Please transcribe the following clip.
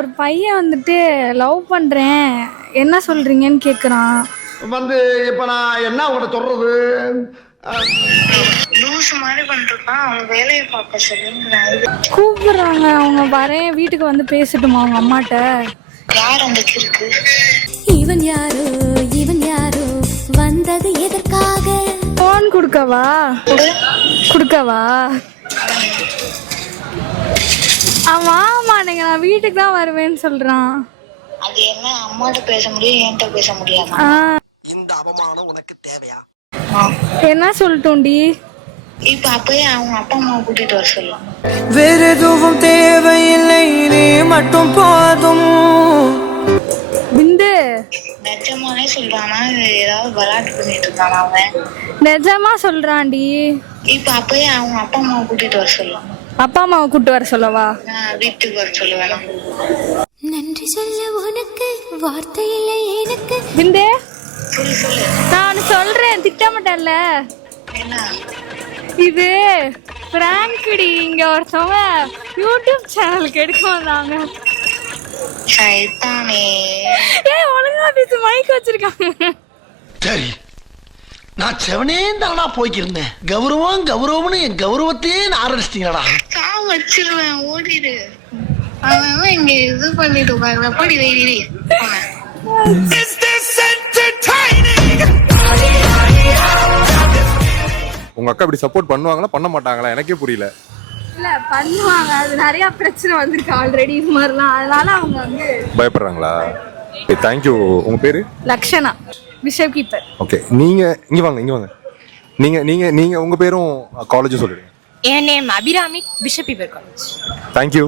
ஒரு பையன் வந்துட்டு லவ் பண்றேன். என்ன சொல்றீங்கன்னு கேக்குறான். வந்து இப்ப நான் என்ன உங்கள்கிட்ட சொல்றது? லூஸ் மாதிரி பண்ணிருக்கான் அவன் வேலையை பார்க்க சொல்லுங்கிறாங்க கூப்பிடுறாங்க. அவங்க வரேன். வீட்டுக்கு வந்து பேசட்டுமா அவங்க அம்மாட்ட? யார் அந்த கிறுக்கு? இவன் யாரோ? இவன் யாரோ? வந்தது எதற்காக? ஃபோன் கொடுக்கவா? கொடு. கொடுக்கவா? ஆமா ஆமா நீங்க நான் வீட்டுக்கு தான் வருவேன்னு சொல்றான். அது என்ன அம்மாட்ட பேச முடியும் என்கிட்ட பேச முடியாதா? ஆ, இந்த அவமானம் உனக்கு தேவையா. என்ன சொல்லட்டும்டி? இப்ப அப்பயே அவங்க அப்பா அம்மாவை கூட்டிட்டு வர சொல்லு வேறெதுவும் தேவையில்லை நீ மட்டும் போதும். பிந்து நிஜமானே சொல்றானா இது ஏதாவது விளையாட்டு பண்ணிட்டு இருக்கானா அவன்? நிஜமா சொல்றான்டி. இப்ப அப்பயே அவங்க அப்பா அம்மாவை கூட்டிட்டு வர சொல்லு அப்பா அம்மாவை கூட்டு வர சொல்லவா? வீட்டுக்கு வர சொல்லு வேணாம் நன்றி சொல்ல உனக்கு வார்த்தை இல்லை எனக்கு. பிந்து சொல்லு சொல்லு. நான் சொல்றேன் திட்டமாட்டல்ல என்ன? இது பிராங்க்டி இங்க ஒருத்தவங்க யூடியூப் சேனலுக்கு எடுக்க வந்தாங்க. சைத்தானே. ஏய் ஒழுங்கா பேசி மைக் வச்சிருக்காங்க. சரி. நான் செவனே தானா போய்க்கிருந்தேன். கௌரவம் கௌரவம்னு என் கௌரவத்தையே ஆரம்பிச்சிட்டீங்களா கா வச்சிருவேன் ஓடிடு. அவன் இங்க இது பண்ணிட்டு உட்காரு போடி வெயிடி உங்க அக்கா இப்படி சப்போர்ட் பண்ணுவாங்களா? பண்ண மாட்டாங்களா? எனக்கே புரியல. இல்ல பண்ணுவாங்க. அது நிறைய பிரச்சனை வந்திருக்கு ஆல்ரெடி இது மாதிரிலாம். அதனால அவங்க வந்து பயப்படுறாங்களா? தேங்க்யூ உங்க பேரு? லக்ஷனா. பிஷப் கீப்பர் ஓகே நீங்க இங்க வாங்க இங்க வாங்க. நீங்க நீங்க நீங்க உங்க பேரும் காலேஜ் சொல்லிடுங்க. என் name Abirami Bishop Heber college thank you